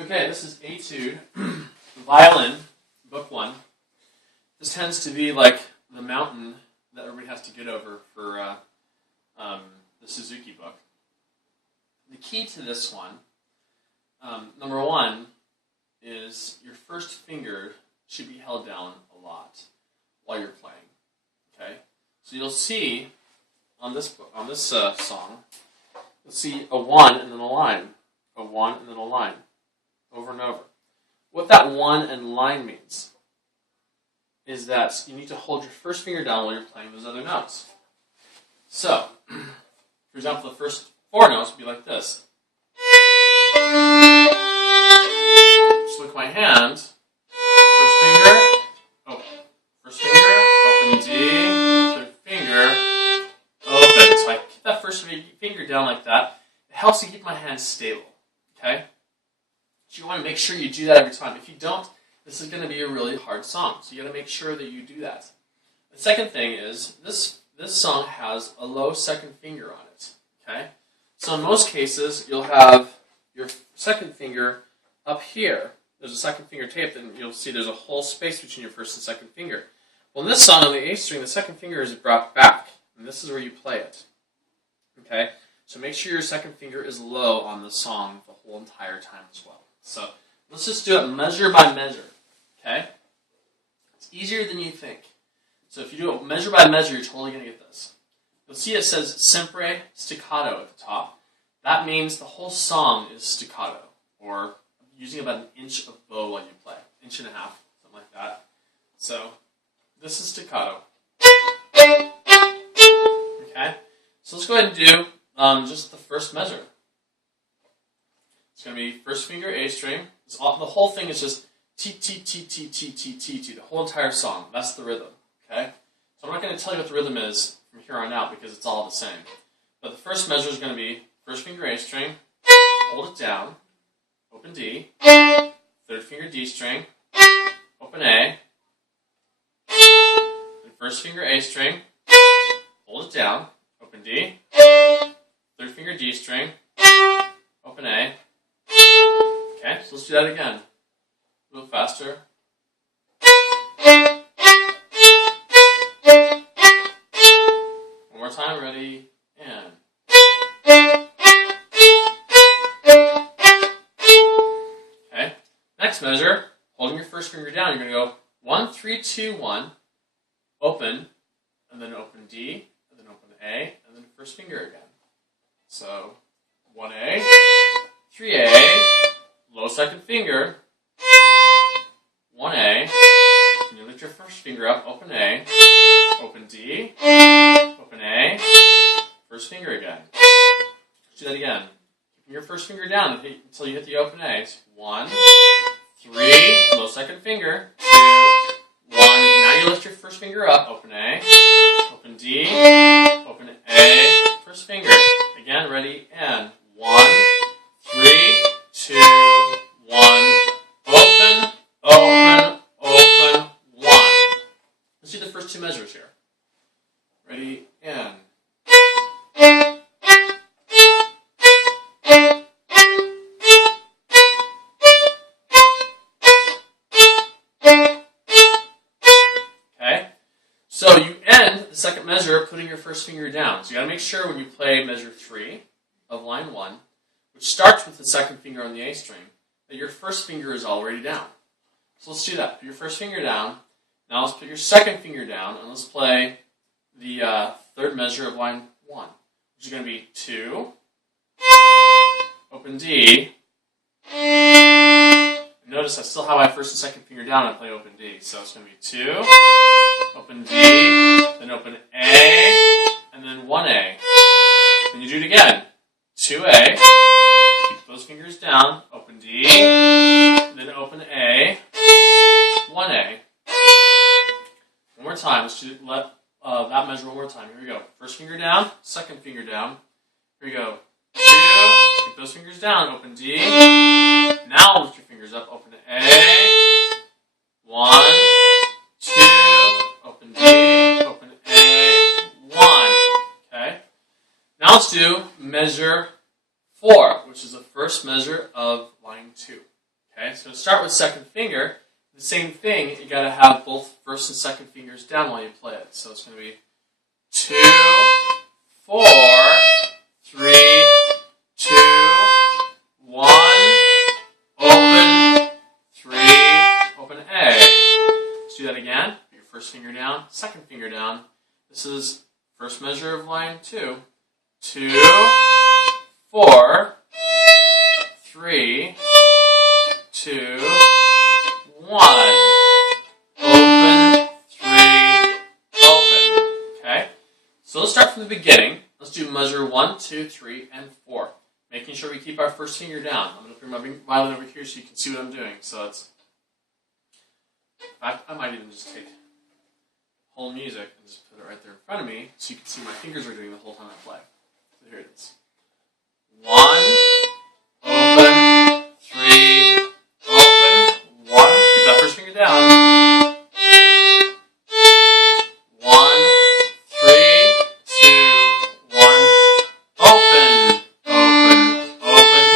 Okay, this is Etude, Violin, Book 1. This tends to be like the mountain that everybody has to get over for the Suzuki book. The key to this one, number one, is your first finger should be held down a lot while you're playing. Okay, so you'll see on this book, on this song, you'll see a 1 and then a line, a 1 and then a line, over and over. What that 1 and line means is that you need to hold your first finger down while you're playing those other notes. So, for example, the first 4 notes would be like this. Just look at my hand. First finger, open. First finger, open D. Third finger, open. So I keep that first finger down like that. It helps to keep my hand stable. Okay? So you want to make sure you do that every time. If you don't, this is going to be a really hard song. So you got to make sure that you do that. The second thing is this song has a low second finger on it. Okay? So in most cases, you'll have your second finger up here. There's a second finger tape, and you'll see there's a whole space between your first and second finger. Well, in this song on the A string, the second finger is brought back, and this is where you play it. Okay? So make sure your second finger is low on the song the whole entire time as well. So let's just do it measure by measure. Okay? It's easier than you think. So if you do it measure by measure, you're totally going to get this. You'll see it says sempre staccato at the top. That means the whole song is staccato, or using about an inch of bow while you play. Inch and a half, something like that. So this is staccato. Okay? So let's go ahead and do just the first measure. It's going to be first finger A string. The whole thing is just T, T, T, T, T, T, T, T, the whole entire song. That's the rhythm. Okay? So I'm not going to tell you what the rhythm is from here on out because it's all the same. But the first measure is going to be first finger A string, hold it down, open D, third finger D string, open A, then first finger A string, hold it down, open D, third finger D string, open A. Okay, so let's do that again. A little faster. One more time, ready, and. Okay, next measure, holding your first finger down, you're going to go 1, 3, 2, 1, open, and then open D, and then open A, and then first finger again. So, 1A, 3A, low second finger, 1A, and you lift your first finger up, open A, open D, open A, first finger again. Let's do that again. Keeping your first finger down until you hit the open A's. 1, 3, low second finger, 2, 1. Now you lift your first finger up, open A, open D, open A, first finger. Again, ready, and 1, 3, 2, 1, open, open, open, 1. Let's do the first 2 measures here. Ready, and. Okay, so you end the second measure putting your first finger down. So you got to make sure when you play measure 3 of line 1, which starts with the second finger on the A string, that your first finger is already down. So let's do that. Put your first finger down. Now let's put your second finger down, and let's play the third measure of line 1, which is going to be 2, open D. And notice I still have my first and second finger down and I play open D. So it's going to be 2, open D, then open A, and then 1A. Then you do it again. 2A, keep those fingers down, open D, then open A, 1A. One more time, let's do that measure one more time. Here we go. First finger down, second finger down. Here we go. 2, keep those fingers down, open D. Now lift your fingers up, open A, 1, 2, open D, open A, 1. Okay? Now let's do measure 4, which is the first measure of line 2. Okay, so to start with second finger, the same thing, you gotta have both first and second fingers down while you play it. So it's gonna be 2, 4, 3, 2, 1, open, 3, open A. Let's do that again. Put your first finger down, second finger down. This is first measure of line 2. 2, 4, 3, 2, 1. Open, 3, open. Okay? So let's start from the beginning. Let's do measure 1, 2, 3, and 4. Making sure we keep our first finger down. I'm going to bring my violin over here so you can see what I'm doing. So it's, in fact, I might even just take whole music and just put it right there in front of me so you can see what my fingers are doing the whole time I play. So here it is. 1, open, 3, open, 1. Keep that first finger down. 1, 3, 2, 1. Open, open, open.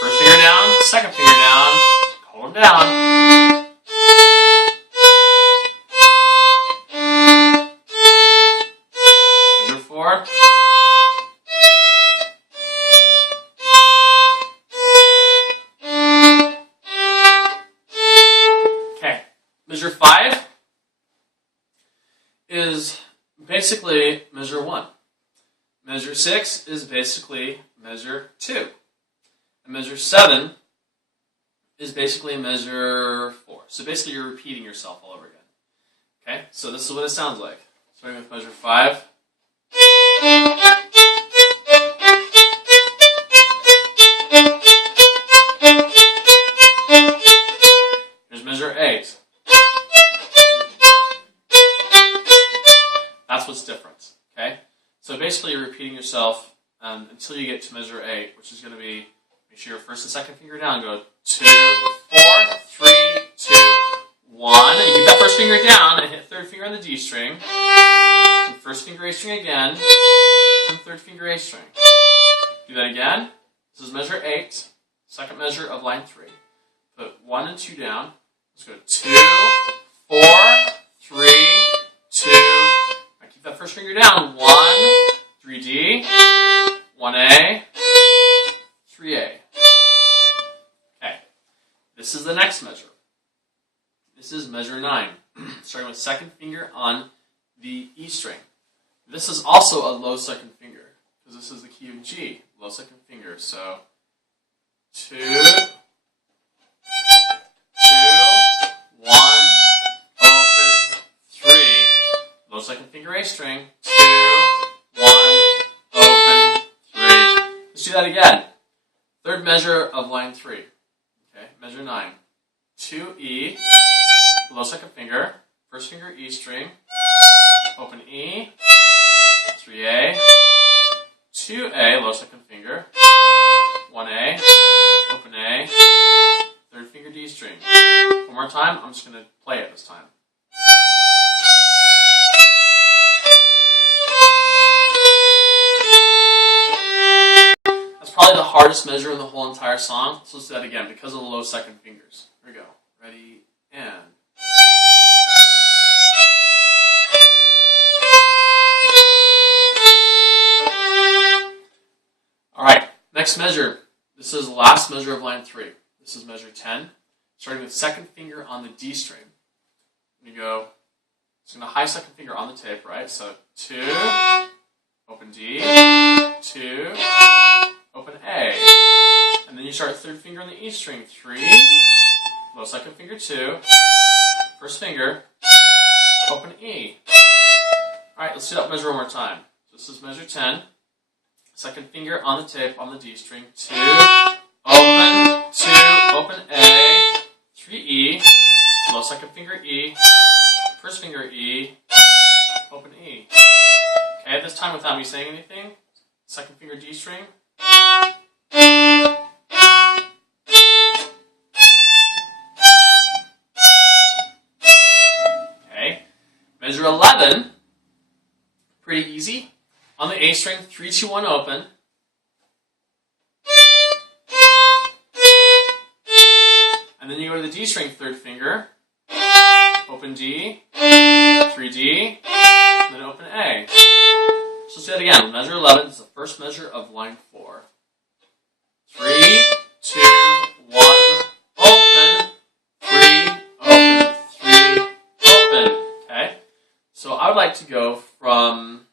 First finger down, second finger down. Hold them down. Measure 4. Measure 5 is basically measure 1. Measure 6 is basically measure 2. And measure 7 is basically measure 4. So basically you're repeating yourself all over again. Okay, so this is what it sounds like. Starting with measure 5. Here's measure 8. That's what's different, okay? So basically you're repeating yourself until you get to measure 8, which is going to be, make sure your first and second finger down, go 2, 4, 3, 2, 1. And you keep that first finger down and hit third finger on the D string. And first finger A string again, and third finger A string. Do that again. This is measure 8, second measure of line 3. Put 1 and 2 down. Let's go 2, 4, 3, 2. Keep that first finger down. 1, 3D, 1A, 3A. Okay. This is the next measure. This is measure 9. Starting with second finger on the E string. This is also a low second finger, because this is the key of G. Low second finger. So 2, 2, 1, open, 3. Low second finger A string. 2, 1, open, 3. Let's do that again. Third measure of line 3. Okay, measure 9. 2E, low second finger, first finger E string, open E, 3A, 2A, low second finger, 1A, open A, third finger D string. One more time, I'm just going to play it this time. That's probably the hardest measure in the whole entire song, so let's do that again because of the low second fingers. Here we go. Ready, and... Alright, next measure. This is the last measure of line 3. This is measure 10. Starting with second finger on the D string. And you go, it's going to high second finger on the tape, right? So 2, open D, 2, open A. And then you start third finger on the E string. 3, low second finger 2, first finger, open E. Alright, let's do that measure one more time. So this is measure 10. Second finger on the tape on the D string. 2, open A, 3E, low second finger E, first finger E, open E. Okay, this time without me saying anything. Second finger D string. Okay, measure 11. Pretty easy. On the A string, 3, 2, 1, open. go to the D string third finger, open D, 3D, and then open A. So let's do that again. Measure 11 is the first measure of line 4. 3, 2, 1, open, 3, open, 3, open. Okay? So I would like to go from,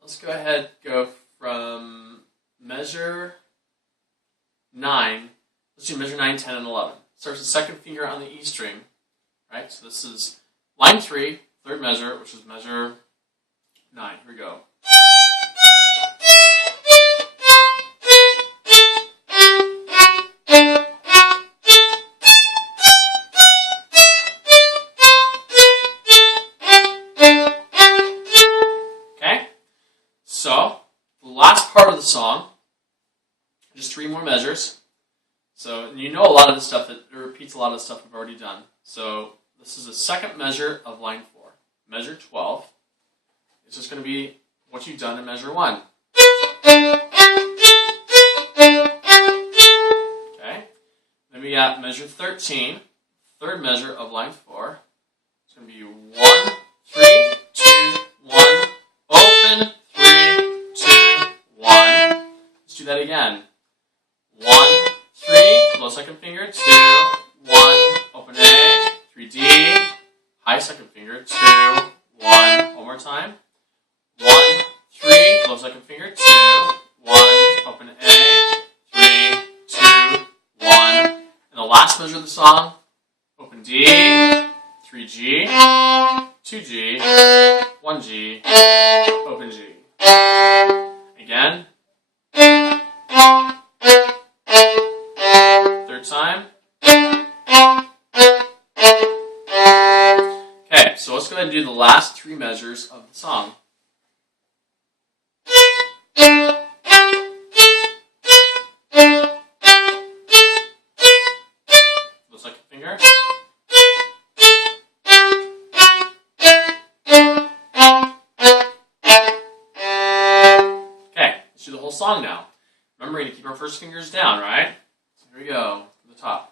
let's go ahead, go from measure 9. Let's do measure 9, 10, and 11. Starts with the second finger on the E string. Right? So this is line 3, third measure, which is measure 9. Here we go. Okay? So, the last part of the song, just 3 more measures. So, you know a lot of the stuff, it repeats a lot of the stuff we've already done. So, this is the second measure of line 4. Measure 12. It's just going to be what you've done in measure 1. Okay? Then we got measure 13, third measure of line 4. It's going to be 1, 3, 2, 1, open, 3, 2, 1. Let's do that again. 1, 3, low second finger, 2, 1, open A, 3D, high second finger, 2, 1, one more time. 1, 3, low second finger, 2, 1, open A, 3, 2, 1. And the last measure of the song, open D, 3G, 2G, 1G, open G. Again. Third time. Okay, so let's go ahead and do the last 3 measures of the song. The second finger. Okay, let's do the whole song now. Remember, we're going to keep our first fingers down, right? So here we go, from the top.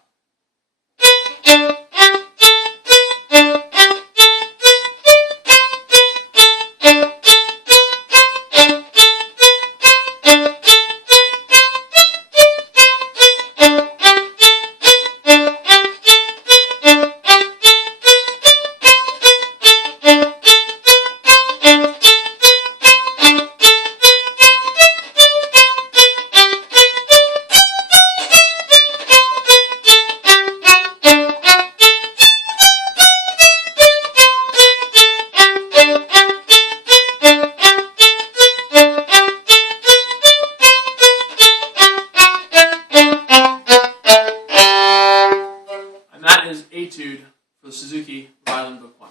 Etude for the Suzuki Violin book.